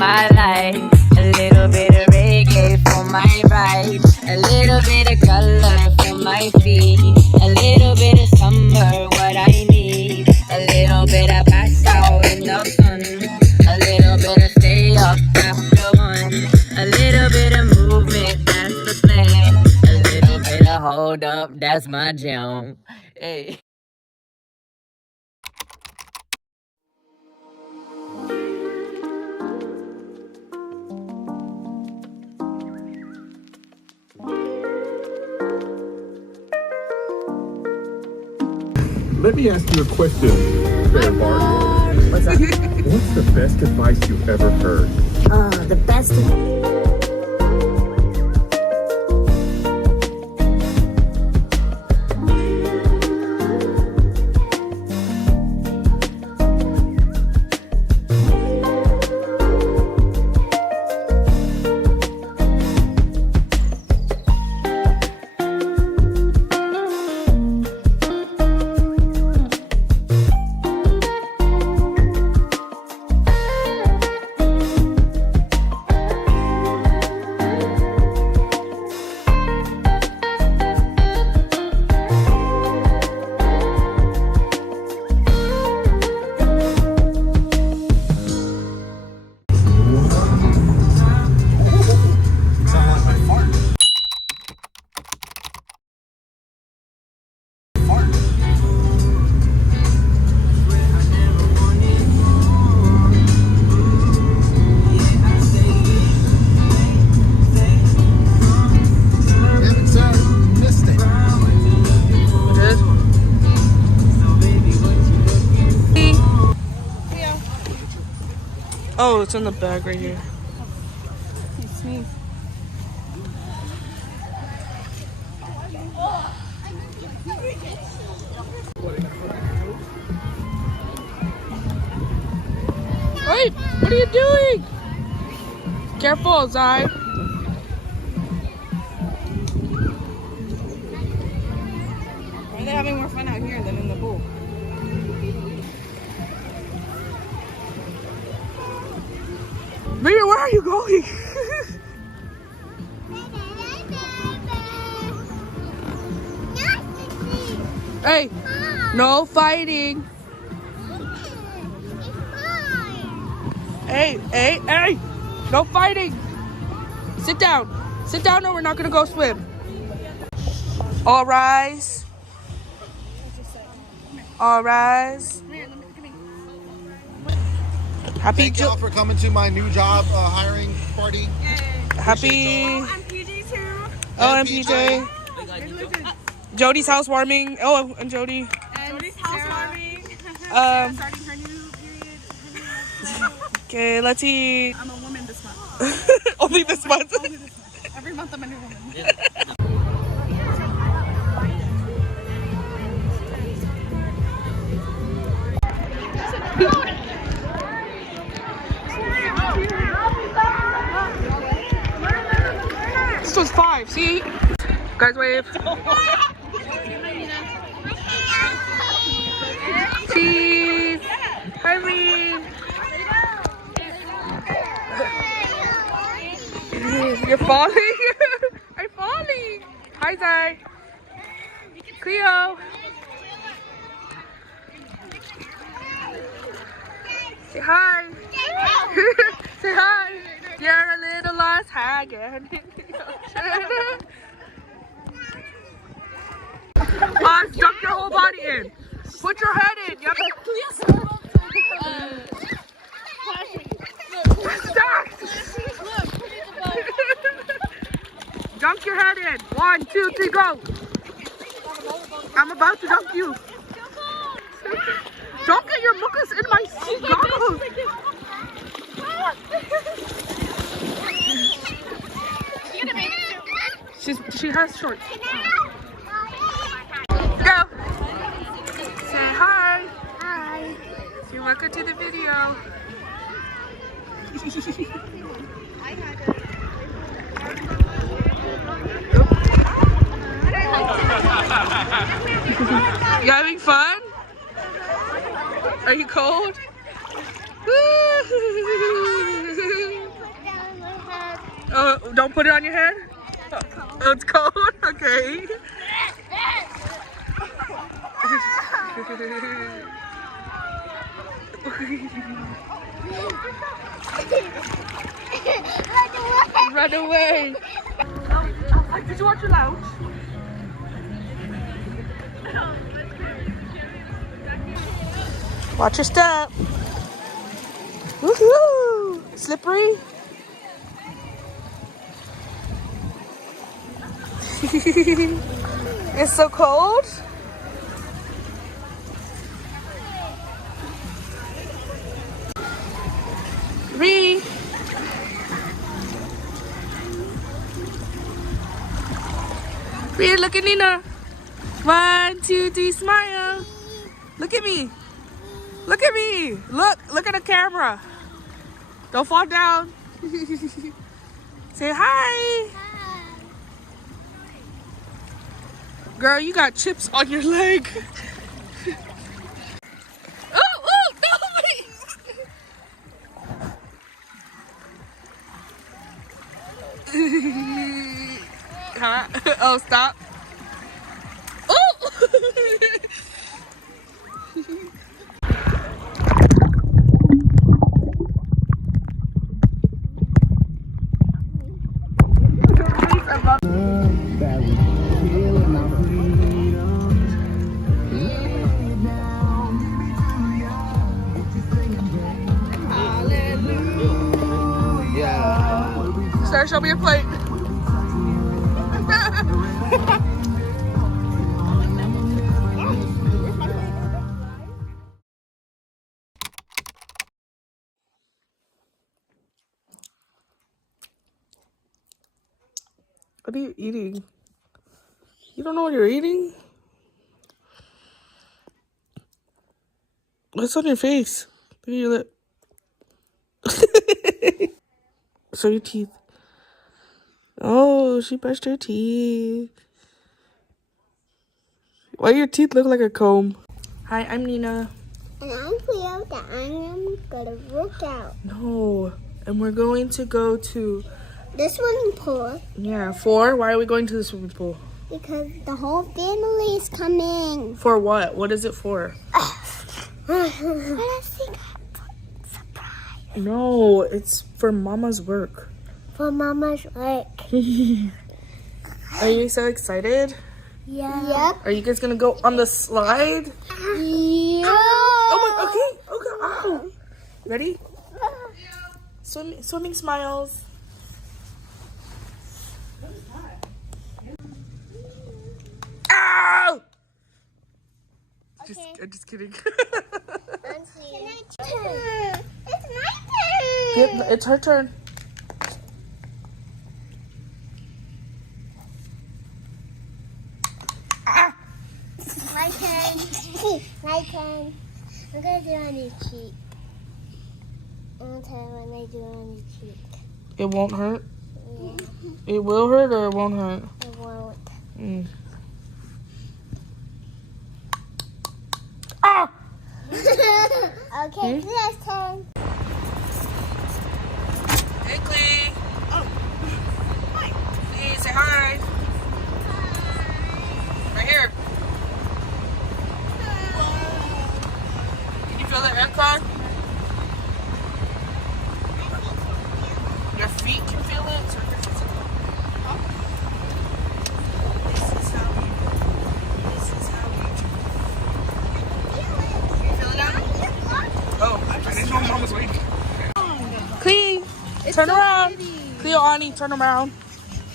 my life. A little bit of reggae for my ride. A little bit of color for my feet. A little bit of summer, what I need. A little bit of pass out in the sun. A little bit of stay up after one. A little bit of movement, that's the plan. A little bit of hold up, that's my jam. Hey. Let me ask you a question, Fair Bart. What's up? What's the best advice you've ever heard? The best. Oh, it's in the bag right here. Sneeze. Wait, what are you doing? Careful, Zai. Why are they having more fun out here than in the pool? Mia, where are you going? Hey, no fighting. Hey, hey, hey, no fighting. Sit down. Sit down or we're not gonna go swim. All rise. All rise. Happy Thank y'all for coming to my new job hiring party. Happy. I'm PG too. Oh, and PJ. Jody's housewarming. Oh, and Jody. And Jody's housewarming. Um. Starting her new period. Okay, let's eat. I'm a woman this month. Only this month. Only this month. Every month I'm a new woman. This was 5. See, guys, wave. Cheese. Hurry. You're falling. I'm falling. Hi, Zai. Cleo. Say hi. Say hi. You're a little lost haggard. Duck your whole body in. Put your head in. Yep. Stop. Dunk your head in. 1, 2, 3, go. I'm about to dunk you. Don't get your mucus in my goggles. She has shorts. Go. Say hi. Hi. Say welcome to the video. You having fun? Are you cold? Don't put it on your head? Oh, it's cold? Okay. Run away. Did you watch your lounge? Watch your step. Woohoo! Slippery. It's so cold. Ree. Ree, look at Nina. 1, 2, 3, smile. Look at me. Look at me. Look at the camera. Don't fall down. Say hi. Girl, you got chips on your leg. Oh, no, wait. Huh? Oh, stop. Oh! Sarah, show me your plate. What are you eating? You don't know what you're eating? What's on your face? Look at your lip. Show your teeth. Oh, she brushed her teeth. Why do your teeth look like a comb? Hi, I'm Nina. And I'm Cleo that I am gonna work out. No, and we're going to go to... The swimming pool. Yeah, for? Why are we going to the swimming pool? Because the whole family is coming. For what? What is it for? What a secret surprise. No, it's for Mama's work. For Mama's work. Are you so excited? Yeah. Yep. Are you guys gonna go on the slide? Yeah. Oh my, okay, ow. Ready? Swimming smiles. Ow! Okay. I'm just kidding. It's my turn. It's her turn. My turn. My turn. I'm gonna do it on your cheek. I'm gonna tell you when I do it on your cheek. It won't hurt? Yeah, It will hurt or it won't hurt? it won't. Mm. Ah! Okay, Cleo's turn. Hey, Clee. Oh. Hi. Clee, say hi. Right here. Can you feel the aircon? Your feet can feel it? So your feet can feel it. This is how we do. You feel it now? Oh, I didn't know Mom was waiting. Clee, turn around. Cleo, Ani, turn around.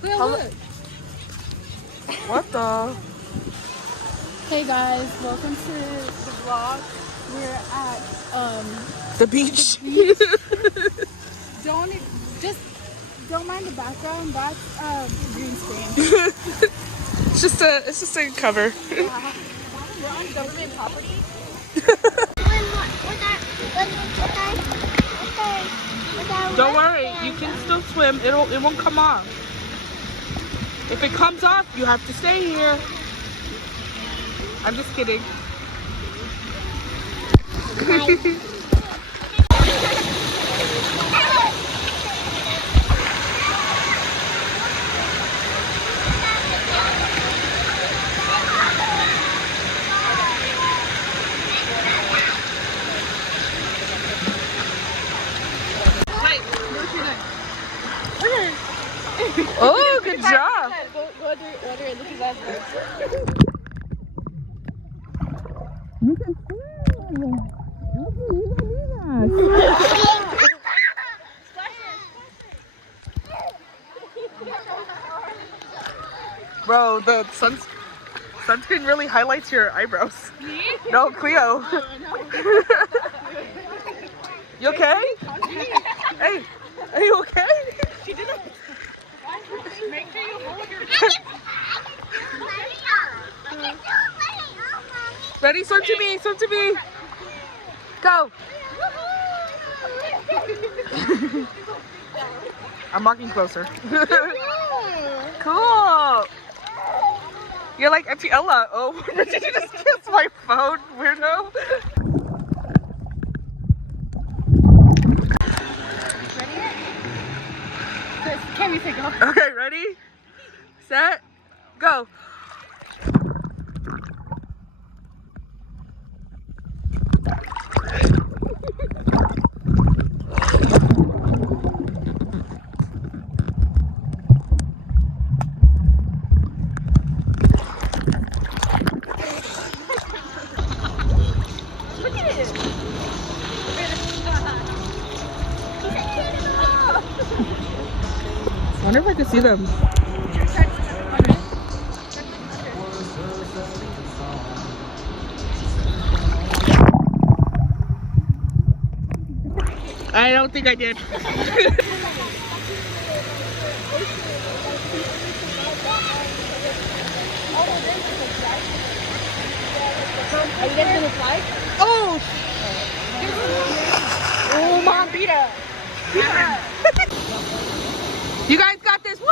Cleo, Hello. look. What the? Hey guys, welcome to the vlog. We're at The beach. don't mind the background. That's green screen. It's just a cover. We're on government property. Don't worry, you can still swim. It won't come off. If it comes off, you have to stay here. I'm just kidding. Oh, good job. Go under it. Look at that. Bro, the sunscreen really highlights your eyebrows. Me? No, Cleo. You okay? Hey, are you okay? She didn't. Make sure you hold your. Ready? Swim to me. Swim to me. Go. I'm walking closer. Cool. You're like Auntie Ella. Oh, did you just kiss my phone, weirdo? Can we take off? Okay, ready? Set, go. I wonder if I could see them. I don't think I did. Are you guys gonna fly? Oh! Oh, Mom, beat her. You guys got this! Woo!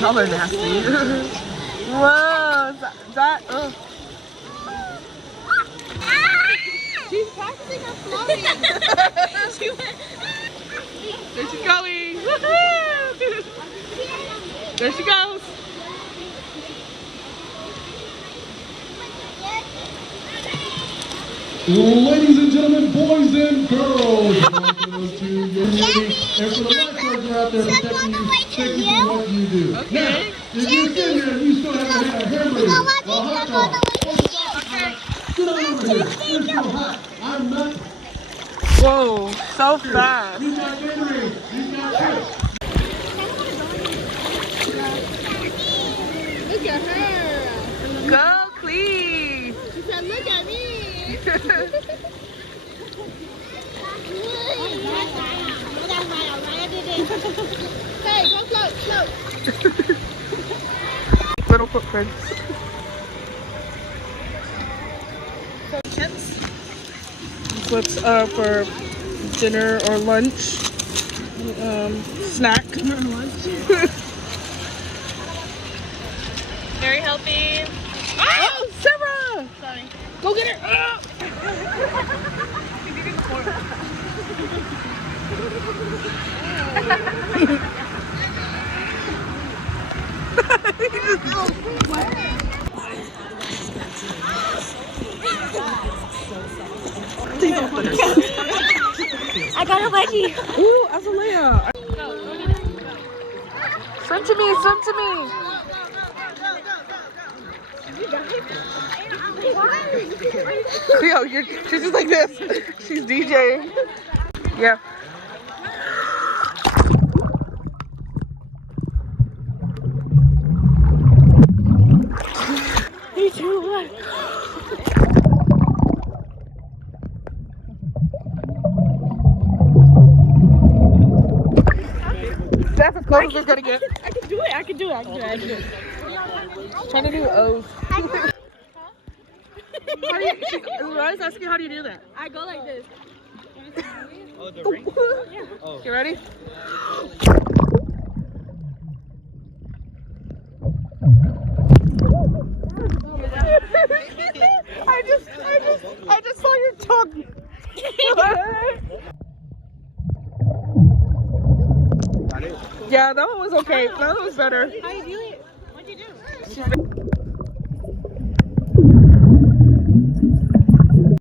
Y'all are nasty. Whoa! Is that She's practicing her floating. She went. There she's going! Woohoo! There she goes! Ladies and gentlemen, boys and girls, welcome to your community. And for the lifeguards who are out there protecting you, thank you for what you do. Okay. Now, if you're sitting there and you still haven't had a hamburger, a hot dog, get on over here. It's so hot. I'm not. Whoa, so fast. He's got Gatorade. He's got chips. Look at her. Go, Cleve! She said, look at me. Hey, go float. Little footprints. What's for dinner or lunch? Snack. Very healthy. Oh, Sarah! Sorry. Go get her! I got a wedgie. Ooh, Azalea. Swim to me, swim to me. Cleo, she's just like this. She's DJing. Yeah. Me too. That's as close as it's gonna get. I can do it. I can do it. Trying to do O's. Rose asking how do you do that? I go like this. Oh, the ring? You ready? I just saw your tongue. Yeah, that one was okay. That one was better. How you do it? What'd you do?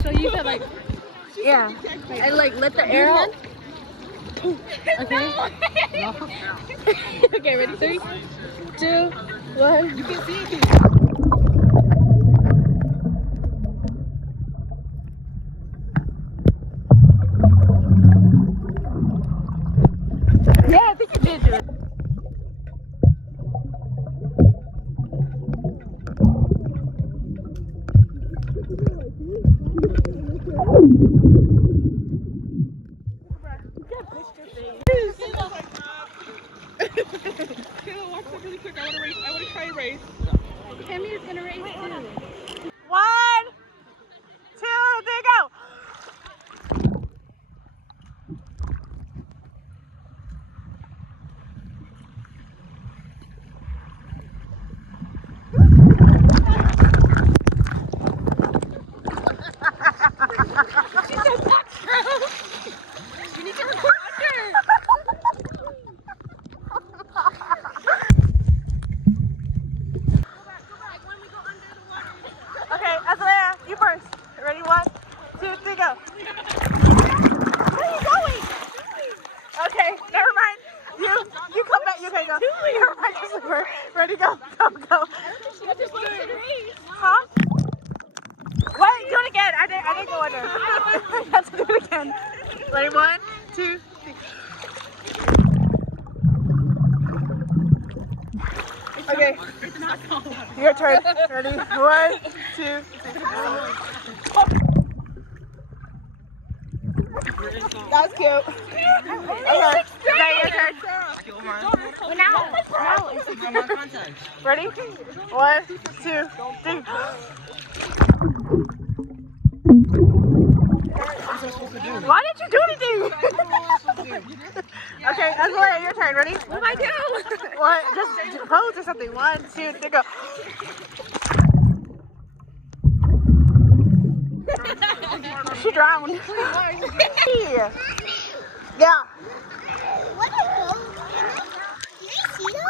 So you said like Yeah. And like let the air out. Okay. Okay, ready? 3, 2, 1. You can see it. Yeah, I think you did do it. I want to try a race. Tammy's gonna race too. 1, 2, 3, go! You need to record under. Okay, Azalea, you first. Ready? 1, 2, 3, go. Where are you going? Okay, never mind. You come back. You can go. Never mind. Just leave her. Ready? Go. Go. Huh? What? Do it again. I didn't go under. I have to do it again. Ready? 1, 2, 3. Okay. Your turn. Ready? 1, 2, 3. That was cute. Okay. Okay, your turn. Ready? 1, 2, 3. Why didn't you do anything? Okay, Azalea, your turn. Ready? What do I do? What? Just pose or something. 1, 2, 3, go. She drowned. Yeah. What are those? Can I see those?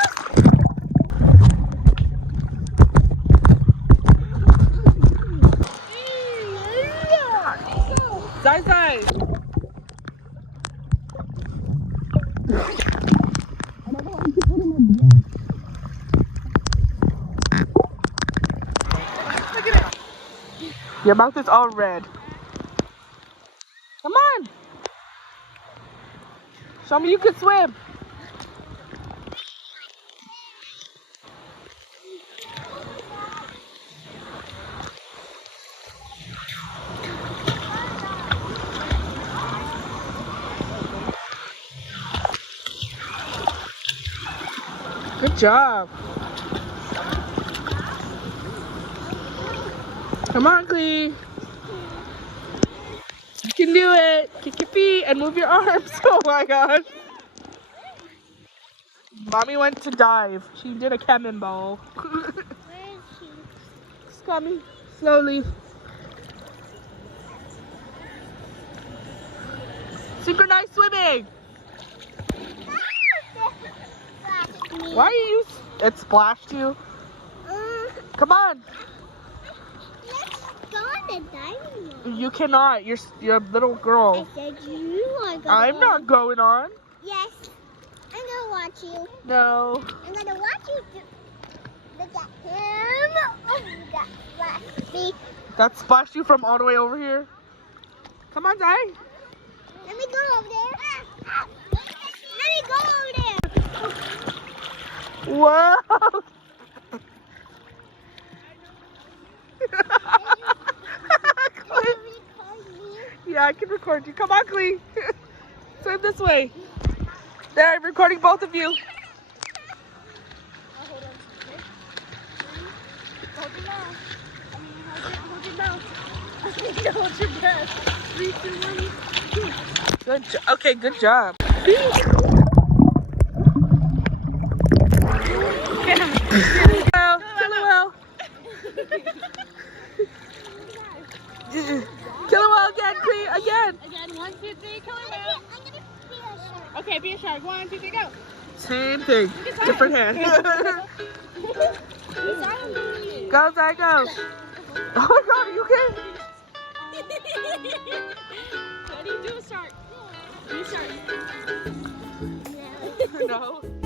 Zai. Look at it. Your mouth is all red. Come on. Show me you can swim. Good job. Come on, Clee. You can do it. Kick your feet and move your arms. Oh my God. Mommy went to dive. She did a cannonball. Where is she? It's coming slowly. Synchronized swimming. Why are you? It splashed you. Come on. Let's go on the diving board. You cannot. You're a little girl. I said you are going. I'm not going on. Yes. I'm gonna watch you. No. I'm gonna watch you do. Look at him. Oh, that splashed me. That splashed you from all the way over here. Come on, Zai. Let me go over there. Let me go over there. Whoa. Yeah, I can record you. Come on, Clee. Swim this way. There, I'm recording both of you. Hold your mouth. Hold your mouth. Hold your breath. 3, 2, 1. Good job. Okay, good job. Kill it well again, Clee. Again. Again, 1, 2, 3, kill it well. I'm gonna be a shark. Okay, be a shark. 1, 2, 3, go. Same thing. Different hand. Go, Zai, go. Oh my God, are you okay? How do you do a shark? Do a shark. No. No.